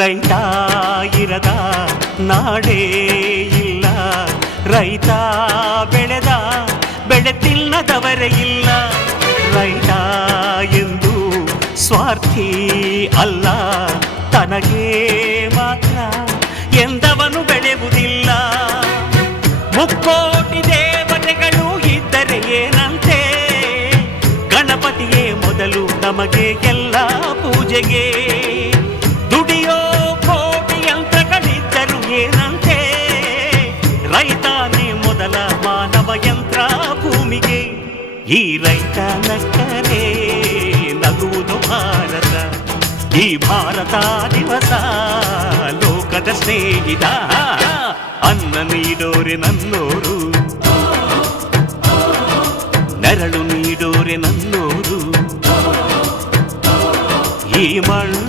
ರೈತ ಇರದ ನಾಡೇ ಇಲ್ಲ, ರೈತ ಬೆಳೆದ ಬೆಳೆ ತಿನ್ನದವರೇ ಇಲ್ಲ. ರೈತ ಎಂದು ಸ್ವಾರ್ಥಿ ಅಲ್ಲ, ತನಗೆ ಮಾತ್ರ ಎಂದವನು ಬೆಳೆಯುವುದಿಲ್ಲ. ಮುಕ್ಕೋಟಿ ದೇವತೆಗಳು ಇದ್ದರೆ ಏನಂತೆ, ಗಣಪತಿಯೇ ಮೊದಲು ನಮಗೆ ಎಲ್ಲ ಪೂಜೆಗೆ. ದುಡಿಯೋ ಕೋಟಿ ಯಂತ್ರಗಳಿದ್ದರು ಏನಂತೆ, ರೈತಾನೇ ಮೊದಲ ಮಾನವ ಯಂತ್ರ ಭೂಮಿಗೆ. ಈ ರೈತ ನಕ್ಕರೆ ನಗುವುದು ಭಾರತ, ಈ ಭಾರತ ದಿವಸ ಲೋಕದ ಸ್ನೇಹಿತ. ಅನ್ನ ನೀಡೋರೆ ನನ್ನೋರು, ನೆರಳು ನೀಡೋರೆ ನನ್ನೋರು. ಈ ಮಣ್ಣು